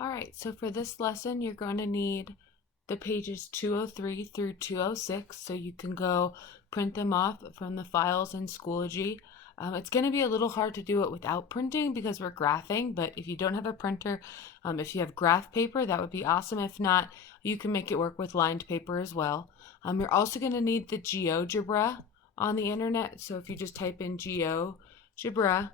All right, so for this lesson, you're going to need the pages 203 through 206, so you can go print them off from the files in Schoology. It's going to be a little hard to do it without printing because we're graphing, but if you don't have a printer, if you have graph paper, that would be awesome. If not, you can make it work with lined paper as well. You're also going to need the GeoGebra on the internet, so if you just type in GeoGebra,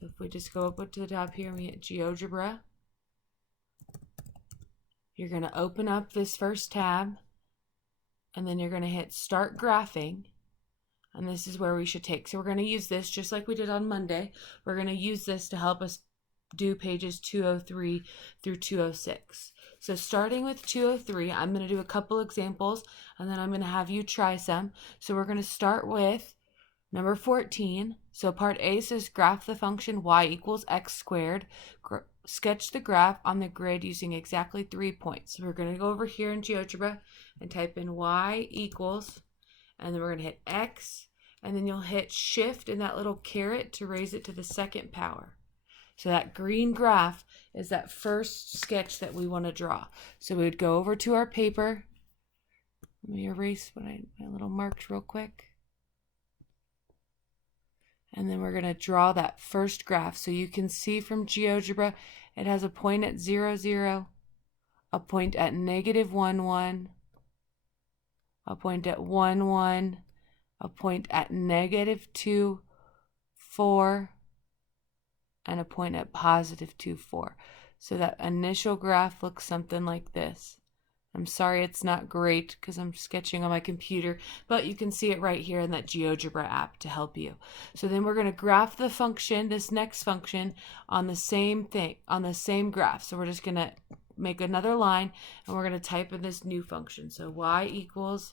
so if we just go up to the top here and we hit GeoGebra, you're going to open up this first tab, and then you're going to hit Start Graphing, and this is where we should take. So we're going to use this just like we did on Monday. We're going to use this to help us do pages 203 through 206. So starting with 203, I'm going to do a couple examples, and then I'm going to have you try some. So we're going to start with number 14. So part A says graph the function y equals x squared. Sketch the graph on the grid using exactly 3 points. So we're going to go over here in GeoGebra and type in y equals, and then we're going to hit x, and then you'll hit shift and that little caret to raise it to the second power. So that green graph is that first sketch that we want to draw. So we would go over to our paper. Let me erase my little marks real quick. And then we're going to draw that first graph. So you can see from GeoGebra, it has a point at 0, 0, a point at negative 1, 1, a point at 1, 1, a point at negative 2, 4, and a point at positive 2, 4. So that initial graph looks something like this. I'm sorry it's not great because I'm sketching on my computer, but you can see it right here in that GeoGebra app to help you. So then we're going to graph the function, this next function, on the same thing, on the same graph. So we're just going to make another line, and we're going to type in this new function. So y equals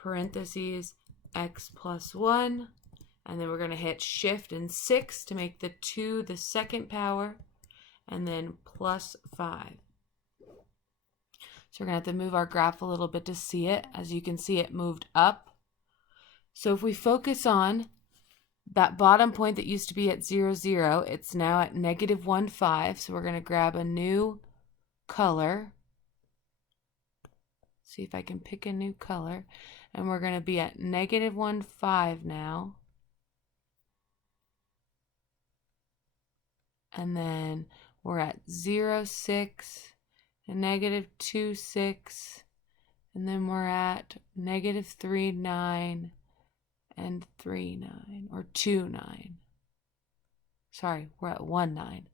parentheses x plus 1, and then we're going to hit shift and 6 to make the 2 the second power, and then plus 5. So we're going to have to move our graph a little bit to see it. As you can see, it moved up. So if we focus on that bottom point that used to be at 0, 0, it's now at negative 1, 5. So we're going to grab a new color. See if I can pick a new color. And we're going to be at negative 1, 5 now. And then we're at 0, 6. And negative 2, 6, and then we're at negative 3, 9, and 3, 9, or 2, 9. Sorry, we're at 1, 9.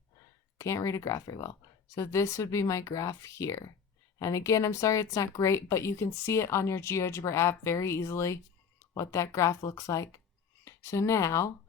Can't read a graph very well. So this would be my graph here. And again, I'm sorry it's not great, but you can see it on your GeoGebra app very easily, what that graph looks like. So now,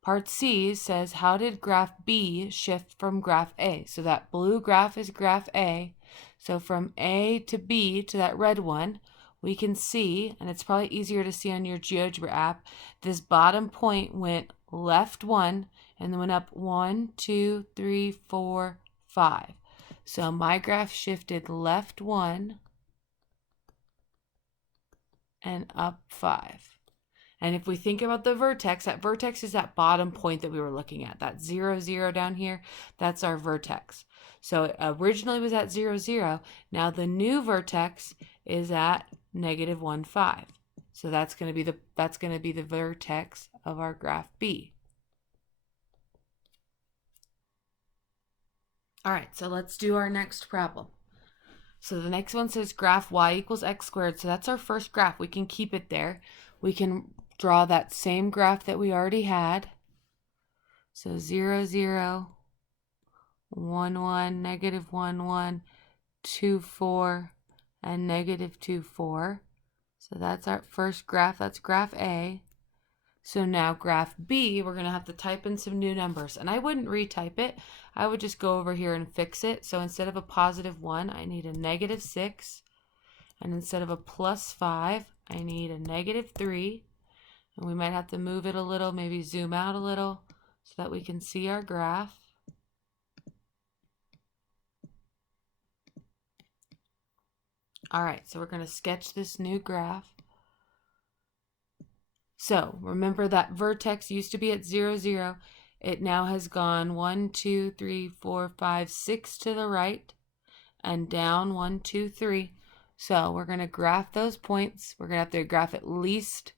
part C says, how did graph B shift from graph A? So that blue graph is graph A. So from A to B to that red one, we can see, and it's probably easier to see on your GeoGebra app, this bottom point went left 1 and then went up 1, 2, 3, 4, 5. So my graph shifted left 1 and up 5. And if we think about the vertex, that vertex is that bottom point that we were looking at. That 0, 0 down here, that's our vertex. So it originally was at 0, 0. Now the new vertex is at negative 1, 5. So that's going to be the vertex of our graph B. All right, so let's do our next problem. So the next one says graph y equals x squared. So that's our first graph. We can keep it there. We can draw that same graph that we already had. So 0, 0, 1, 1, negative 1, 1, 2, 4, and negative 2, 4. So that's our first graph. That's graph A. So now graph B, we're going to have to type in some new numbers. And I wouldn't retype it. I would just go over here and fix it. So instead of a positive 1, I need a negative 6. And instead of a plus 5, I need a negative 3. And we might have to move it a little, maybe zoom out a little so that we can see our graph. All right, so we're going to sketch this new graph. So remember that vertex used to be at 0, 0. it now has gone 1, 2, 3, 4, 5, 6 to the right and down 1, 2, 3. So we're going to graph those points. We're going to have to graph at least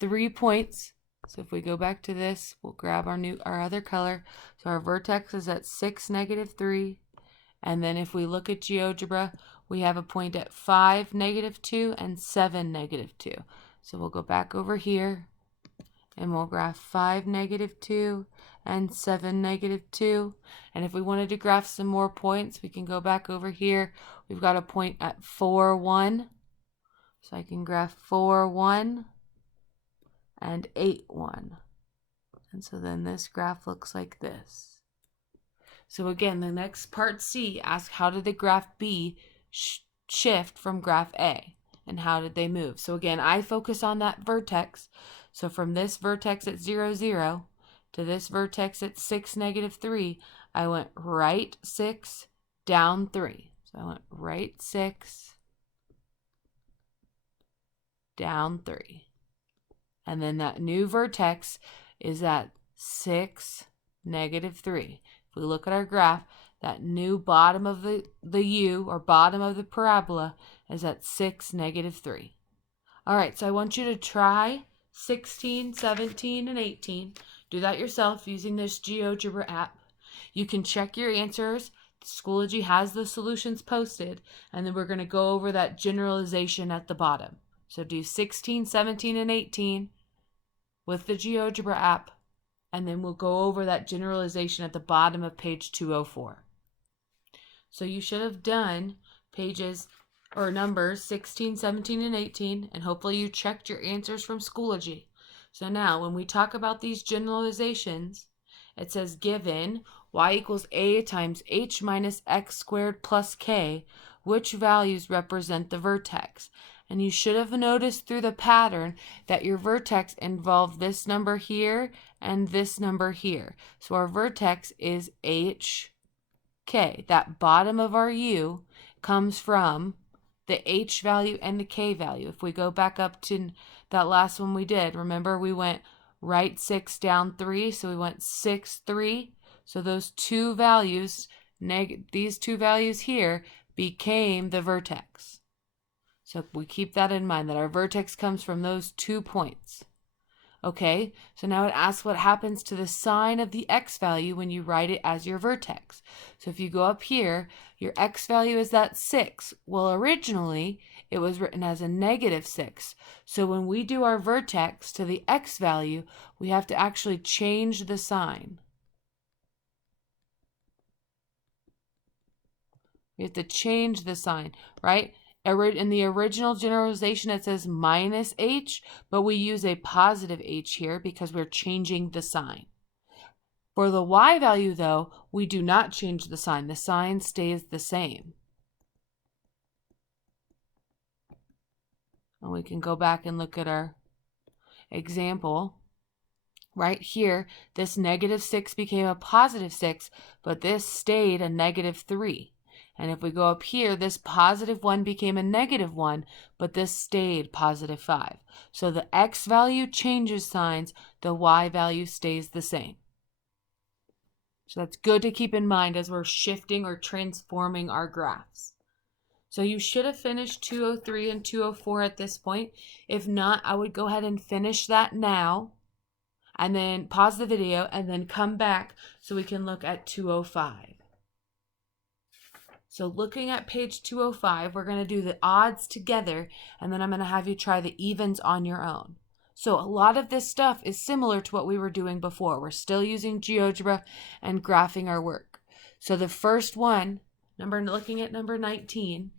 3 points. So if we go back to this, we'll grab our other color. So our vertex is at 6, -3. And then if we look at GeoGebra, we have a point at 5, -2 and 7, -2. So we'll go back over here and we'll graph 5, -2 and 7, -2. And if we wanted to graph some more points, we can go back over here. We've got a point at 4, 1. So I can graph 4, 1 and 8, 1. And so then this graph looks like this. So again, the next part C asks, how did the graph B shift from graph A? And how did they move? So again, I focus on that vertex. So from this vertex at 0, 0 to this vertex at 6, -3, I went right 6, down 3. So I went right 6, down 3. And then that new vertex is at 6, -3. If we look at our graph, that new bottom of the U, or bottom of the parabola, is at 6, -3. All right, so I want you to try 16, 17, and 18. Do that yourself using this GeoGebra app. You can check your answers. Schoology has the solutions posted, and then we're going to go over that generalization at the bottom. So do 16, 17, and 18 with the GeoGebra app, and then we'll go over that generalization at the bottom of page 204. So you should have done pages or numbers 16, 17, and 18, and hopefully you checked your answers from Schoology. So now when we talk about these generalizations, it says given y equals a times h minus x squared plus k, which values represent the vertex? And you should have noticed through the pattern that your vertex involved this number here and this number here. So our vertex is HK. That bottom of our U comes from the H value and the K value. If we go back up to that last one we did, remember we went right 6, down 3. So we went 6, 3. So those two values, these two values here, became the vertex. So we keep that in mind, that our vertex comes from those 2 points. Okay, so now it asks what happens to the sign of the x value when you write it as your vertex. So if you go up here, your x value is that 6. Well, originally it was written as a -6. So when we do our vertex to the x value, we have to actually change the sign. We have to change the sign, right? In the original generalization, it says -h, but we use a positive h here because we're changing the sign. For the y value, though, we do not change the sign. The sign stays the same. And we can go back and look at our example. Right here, this -6 became a +6, but this stayed a -3. And if we go up here, this +1 became a -1, but this stayed +5. So the x value changes signs, the y value stays the same. So that's good to keep in mind as we're shifting or transforming our graphs. So you should have finished 203 and 204 at this point. If not, I would go ahead and finish that now, and then pause the video, and then come back so we can look at 205. So looking at page 205, we're going to do the odds together, and then I'm going to have you try the evens on your own. So a lot of this stuff is similar to what we were doing before. We're still using GeoGebra and graphing our work. So the first one, looking at number 19,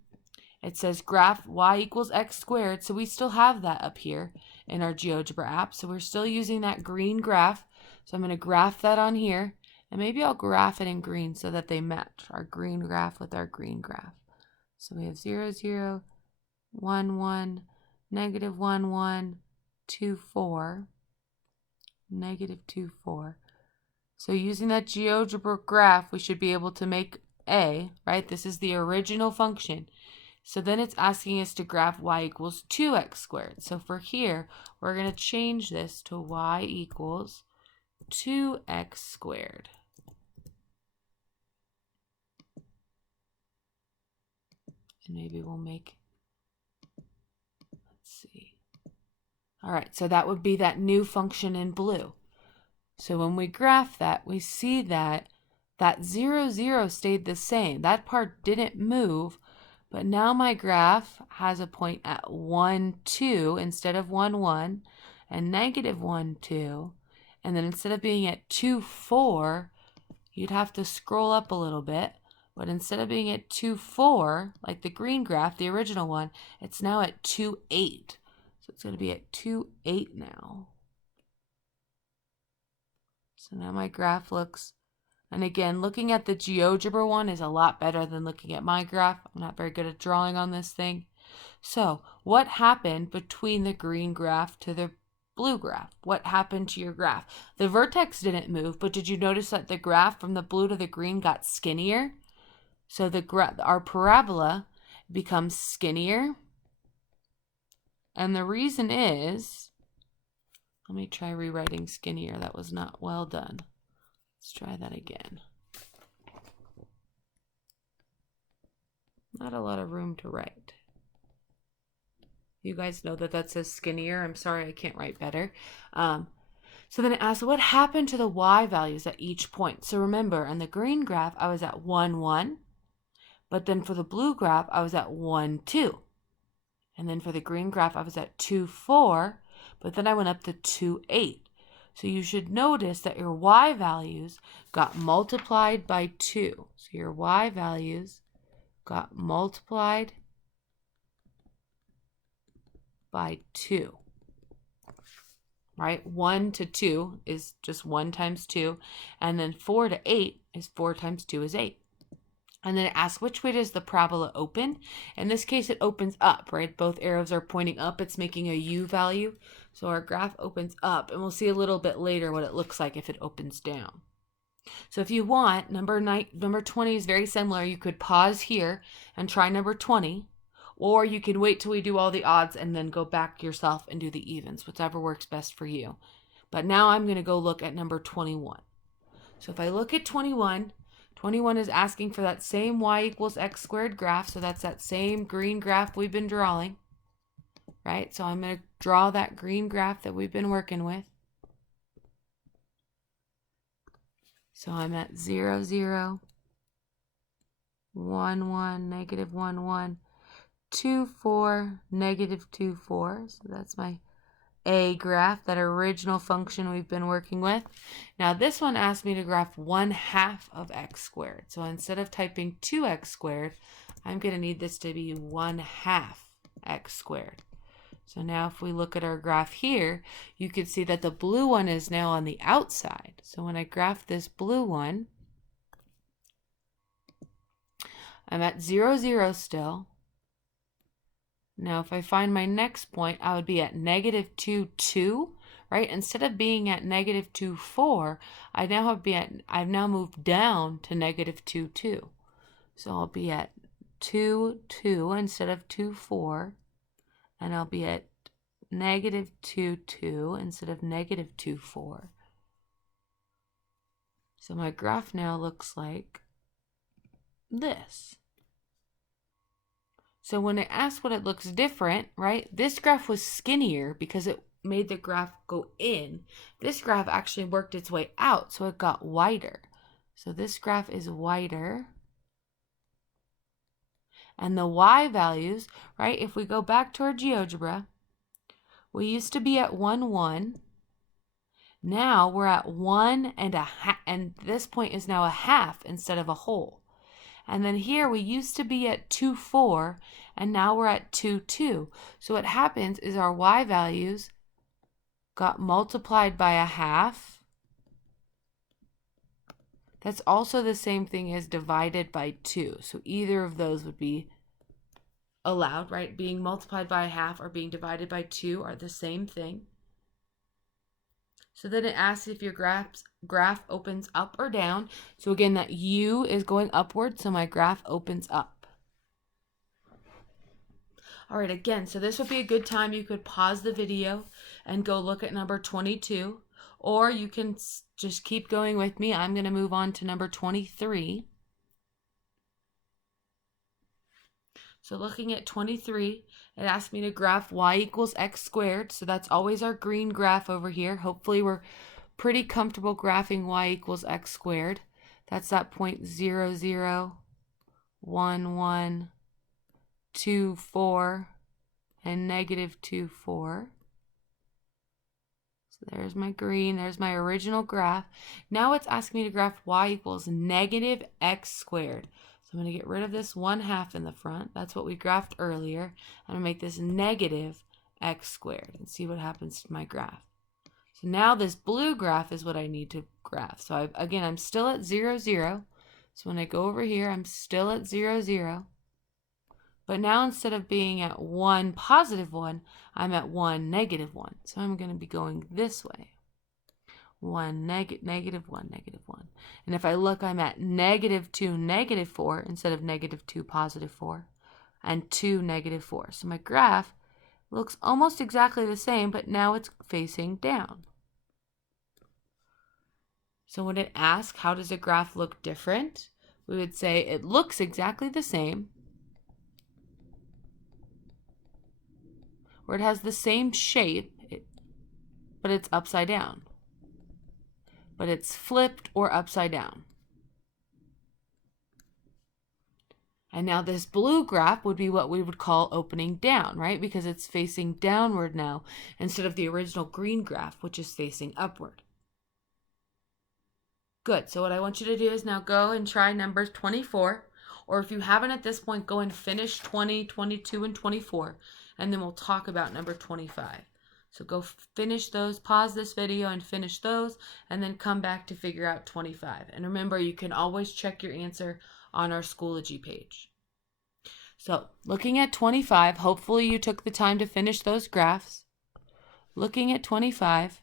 it says graph y equals x squared. So we still have that up here in our GeoGebra app. So we're still using that green graph. So I'm going to graph that on here. And maybe I'll graph it in green so that they match our green graph with our green graph. So we have 0, 0, 1, 1, -1, 1, 2, 4, -2, 4. So using that GeoGebra graph, we should be able to make A, right? This is the original function. So then it's asking us to graph y equals 2x squared. So for here, we're going to change this to y equals 2x squared. And maybe we'll make, let's see. All right, so that would be that new function in blue. So when we graph that, we see that that 0, 0 stayed the same. That part didn't move, but now my graph has a point at 1, 2 instead of 1, 1, and negative 1, 2. And then instead of being at 2, 4, you'd have to scroll up a little bit. But instead of being at 2, 4, like the green graph, the original one, it's now at 2, 8. So it's going to be at 2, 8 now. So now my graph looks, and again, looking at the GeoGebra one is a lot better than looking at my graph. I'm not very good at drawing on this thing. So what happened between the green graph to the blue graph? What happened to your graph? The vertex didn't move, but did you notice that the graph from the blue to the green got skinnier? So our parabola becomes skinnier. And the reason is, let me try rewriting skinnier. That was not well done. Let's try that again. Not a lot of room to write. You guys know that says skinnier. I'm sorry, I can't write better. So then it asks, what happened to the y values at each point? So remember, on the green graph, I was at 1, 1. But then for the blue graph, I was at 1, 2. And then for the green graph, I was at 2, 4. But then I went up to 2, 8. So you should notice that your y values got multiplied by 2. So your y values got multiplied by 2. Right? 1 to 2 is just 1 times 2. And then 4 to 8 is 4 times 2 is 8. And then it asks, which way does the parabola open? In this case, it opens up, right? Both arrows are pointing up. It's making a U value. So our graph opens up, and we'll see a little bit later what it looks like if it opens down. So if you want, number 20 is very similar. You could pause here and try number 20, or you can wait till we do all the odds and then go back yourself and do the evens, whichever works best for you. But now I'm going to go look at number 21. So if I look at 21, 21 is asking for that same y equals x squared graph, so that's that same green graph we've been drawing, right? So I'm going to draw that green graph that we've been working with. So I'm at 0, 0, 1, 1, negative 1, 1, 2, 4, negative 2, 4. So that's my A graph, that original function we've been working with. Now this one asked me to graph 1/2 of x squared. So instead of typing 2x squared, I'm going to need this to be 1/2 x squared. So now if we look at our graph here, you can see that the blue one is now on the outside. So when I graph this blue one, I'm at 0, 0 still. Now, if I find my next point, I would be at negative 2, 2, right? Instead of being at negative 2, 4, I've now moved down to negative 2, 2. So I'll be at 2, 2 instead of 2, 4. And I'll be at negative 2, 2 instead of negative 2, 4. So my graph now looks like this. So when it asks what it looks different, right, this graph was skinnier because it made the graph go in. This graph actually worked its way out, so it got wider. So this graph is wider. And the y values, right, if we go back to our GeoGebra, we used to be at 1, 1. Now we're at 1 and a half, and this point is now a half instead of a whole. And then here we used to be at 2, 4, and now we're at 2, 2. So what happens is our y values got multiplied by a half. That's also the same thing as divided by 2. So either of those would be allowed, right? Being multiplied by a half or being divided by 2 are the same thing. So then it asks if your graph opens up or down. So again, that U is going upward, so my graph opens up. All right, again, so this would be a good time. You could pause the video and go look at number 22, or you can just keep going with me. I'm going to move on to number 23. So looking at 23, it asked me to graph y equals x squared. So that's always our green graph over here. Hopefully we're pretty comfortable graphing y equals x squared. That's that point 0, 0, 1, 1, 2, 4, and negative 2, 4. So there's my green, there's my original graph. Now it's asking me to graph y equals negative x squared. So I'm going to get rid of this 1/2 in the front. That's what we graphed earlier. I'm going to make this negative x squared and see what happens to my graph. So now this blue graph is what I need to graph. So again, I'm still at 0, 0. So when I go over here, I'm still at 0, 0. But now instead of being at 1, positive 1, I'm at 1, negative 1. So I'm going to be going this way. 1, negative 1, negative 1. And if I look, I'm at negative 2, negative 4 instead of negative 2, positive 4, and 2, negative 4. So my graph looks almost exactly the same, but now it's facing down. So when it asks, how does a graph look different? We would say it looks exactly the same, or it has the same shape, but it's upside down. But it's flipped or upside down. And now this blue graph would be what we would call opening down, right? Because it's facing downward now instead of the original green graph, which is facing upward. Good. So what I want you to do is now go and try number 24. Or if you haven't at this point, go and finish 20, 22, and 24. And then we'll talk about number 25. So go finish those, pause this video and finish those, and then come back to figure out 25. And remember, you can always check your answer on our Schoology page. So looking at 25, hopefully you took the time to finish those graphs. Looking at 25,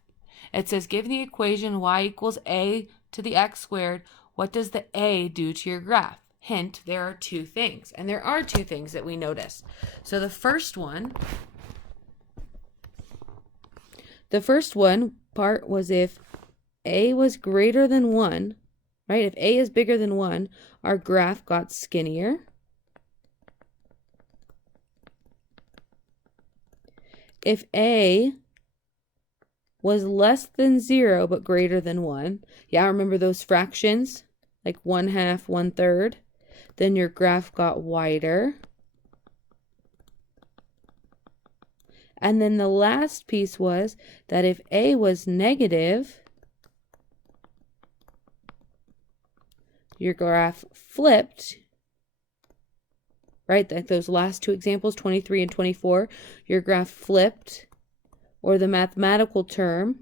it says, given the equation y equals a to the x squared, what does the a do to your graph? Hint, there are two things. And there are two things that we notice. So the first one part was if a was greater than 1, right? If a is bigger than 1, our graph got skinnier. If a was less than 0 but greater than 1, yeah, remember those fractions? Like 1/2, 1/3, then your graph got wider. And then the last piece was that if a was negative, your graph flipped, right? Like those last two examples, 23 and 24, your graph flipped, or the mathematical term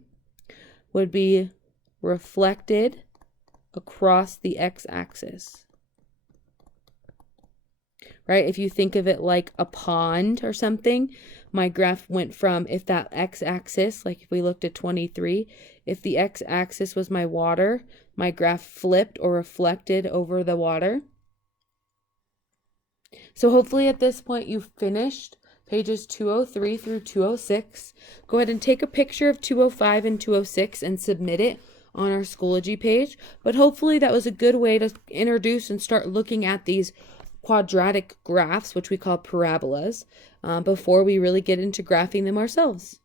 would be reflected across the x-axis. Right? If you think of it like a pond or something, my graph went from, if that x-axis, like if we looked at 23, if the x-axis was my water, my graph flipped or reflected over the water. So hopefully at this point you've finished pages 203 through 206. Go ahead and take a picture of 205 and 206 and submit it on our Schoology page. But hopefully that was a good way to introduce and start looking at these quadratic graphs, which we call parabolas, before we really get into graphing them ourselves.